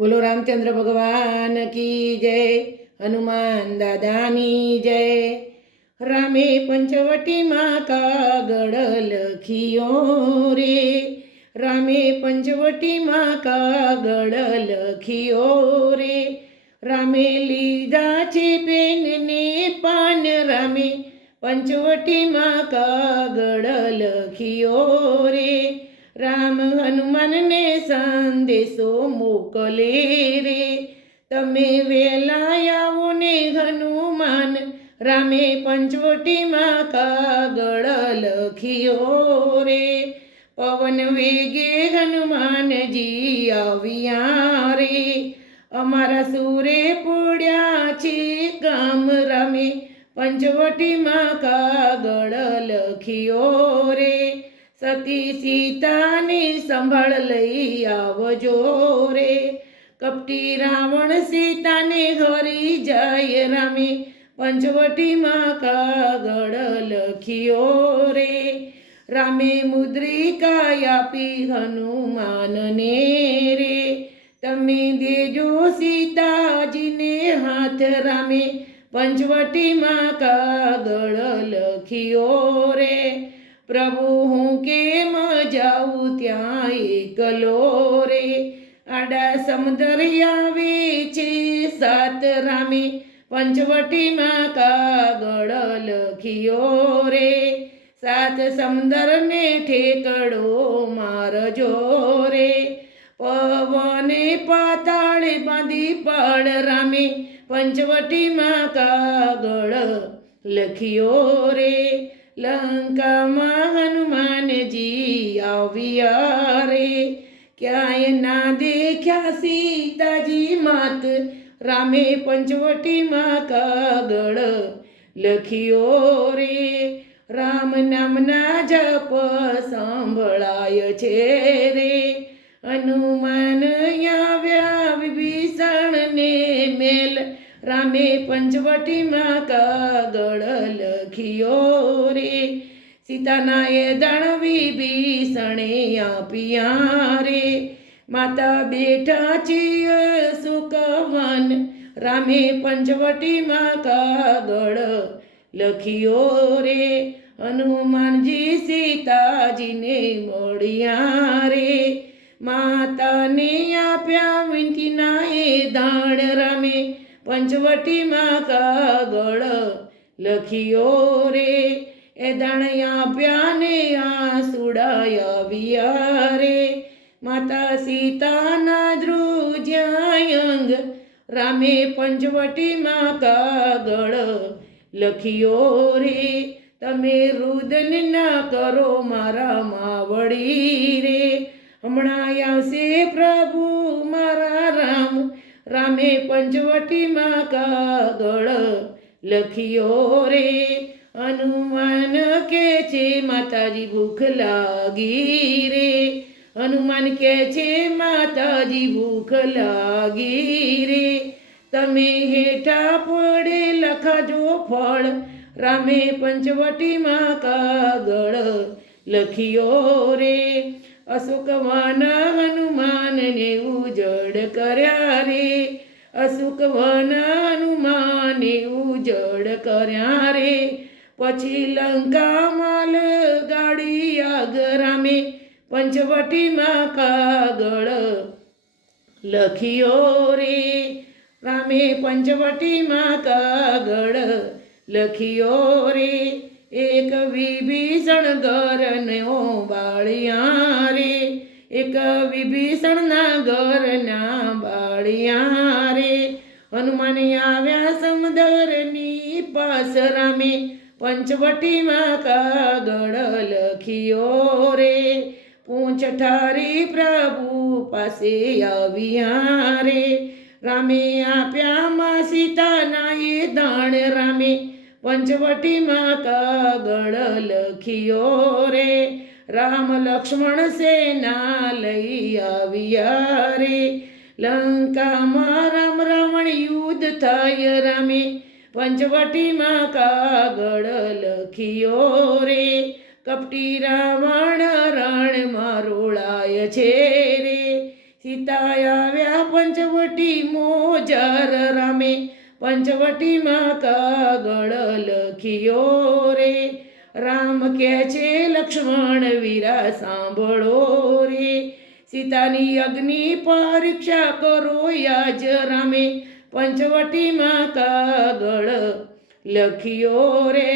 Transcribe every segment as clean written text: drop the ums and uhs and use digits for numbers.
बोलो रामचंद्र भगवान की जय, हनुमान दादानी जय। रामे पंचवटी माँ कागड़ लखियो रे, रामे पंचवटी माँ कागड़ लखियो रे। रामे लीधा छे पेन ने पान, रामे पंचवटी माँ कागड़ लखियो रे। राम हनुमान ने संदेशो मोकले रे, तमे वेला आवो ने हनुमान, रामे पंचवटी माँ कागड़ लखियो रे। पवन वेगे हनुमान जी आविया रे, अमारा सूरे पुड्या छे काम, रामे पंचवटी माँ कागड़ लखियो रे। सती सीता ने संभाळ लई आवजो रे, कपटी रावण सीता ने हरी जाय, रामे पंचवटी माँ कागड़ लखियो रे। रामे मुद्रिका आपी हनुमान ने रे, तमे देजो सीताजी ने हाथ, रामे पंचवटी माँ कागड़ लखियो रे। प्रभु हूँ केम जाऊँ त्यां एकलो रे, आडा समुद्र आवे छे सात, रामे पंचवटी माँ कागड़ लखियो रे। सात समुद्र ने ठेकड़ो मारजो रे, पवने पाताळे बांधी पाड़, रामे पंचवटी माँ कागड़ लखियो रे। लंका माँ हनुमान जी आविया रे, क्याय ना देख्या सीताजी मात, रामे पंचवटी माँ कागड़ लखियो रे। राम नामना जप सांभळाय छे रे, हनुमान आव्या विभीषण ने मेल, रामे पंचवटी माँ कागड़ लखियो रे। सीताना ये दाण विभीषणे आपिया रे, माता बेटा छे सुकवन, रामे पंचवटी माँ कागड़ लखियो रे। हनुमान जी सीताजी ने मळ्या रे, माता ने आप्या विनतीना ए दाण, रामे पंचवटी माँ कागड़ लखियो रे। ए दाण आप्या ने आंसुड़ा आविया रे, माता सीता ना द्रुज्या अंग, रामे पंचवटी माँ कागड़ लखियो रे। तमे रुदन ना करो मारा मावड़ी रे, हमणा आवशे प्रभु मारा राम, रामे पंचवटी माँ कागड़ लखियो रे। हनुमान के छे माताजी भूख लागी रे, हनुमान के छे माताजी भूख लागी रे। तमे हेठा पड़े लखाजो फळ, रामे पंचवटी माँ कागड़ लखियो रे। अशोकवन हनुमान ने उजड़ कर्या रे, अशोकवन हनुमान ने उजड़ कर्या रे। पछी लंका माल गाड़ी आग, रामे पंचवटी माँ कागड़ लखियो रे। रामे पंचवटी माँ कागड़ लखियो रे। एक विभीषण घरनो बाळिया रे, एक विभीषण ना घरना बाळिया रे। हनुमान आव्या समुद्रनी पास, रामे पंचवटी माँ कागड़ लखियो रे। पूंछ ठारी प्रभु पासे आविया रे, रामे आप्या माँ सीता ना ये दाण, रामे पंचवटी माँ कागड़ लखियो रे। राम लक्ष्मण सेना लई आविया रे, लंका माँ राम रावण युद्ध थाय, रामे पंचवटी माँ कागड़ लखियो रे। कपटी रावण रण मारोळाय छे रे, સીતા આવ્યા પંચવટી મોજર રામે પંચવટીમાં કાગળ લખ્યો રે. રામ કહે છે લક્ષ્મણ વીરા સાંભળો રે. સીતાની અગ્નિ પરીક્ષા કરો યાજ રામે પંચવટીમાં કાગળ લખ્યો રે.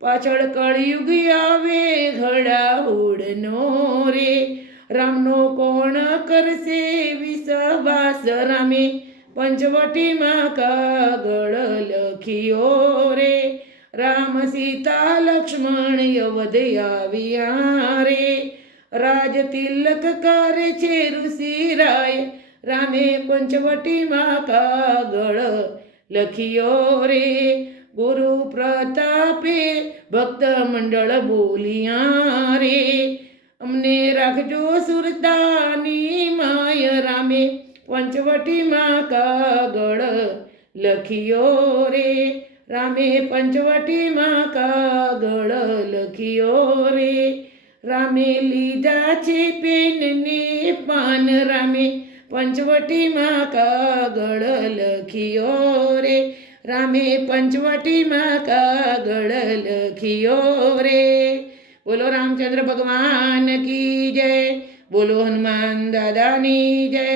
પાછળ કળિયુગ આવે ઘડાઉડનો રે. રામનો કોણ કરશે વિશ્વાસ રામે પંચવટીમાં કાગળ લખ્યો રે. રામ સીતા લક્ષ્મણ અવધ આવ્યા રે. રાજ તિલક કરે છે ઋષિરાય રામે પંચવટીમાં કાગળ લખ્યો રે. ગુરુ પ્રતાપે ભક્ત મંડળ બોલિયા રે. અમને રાખજો સુરતાની માય રામે પંચવટીમાં કાગળ લખ્યો રે. રામે પંચવટીમાં કાગળ લખ્યો રે. રામે લીધા છે પેન ને પાન રામે પંચવટીમાં કાગળ લખ્યો રે. રામે પંચવટીમાં કાગળ લખ્યો રે. બોલો રામચંદ્ર ભગવાન કી જય. બોલો હનુમાન દાદાની જય.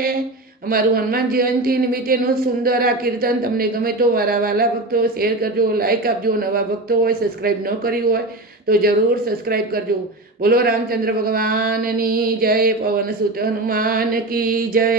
અમારું હનુમાન જયંતિ નિમિત્તેનું સુંદર આ કીર્તન તમને ગમે તો મારા વાલા ભક્તો શેર કરજો, લાઈક આપજો. નવા ભક્તો હોય સબસ્ક્રાઈબ ન કર્યું હોય તો જરૂર સબસ્ક્રાઈબ કરજો. બોલો રામચંદ્ર ભગવાનની જય. પવન સુત હનુમાન કી જય.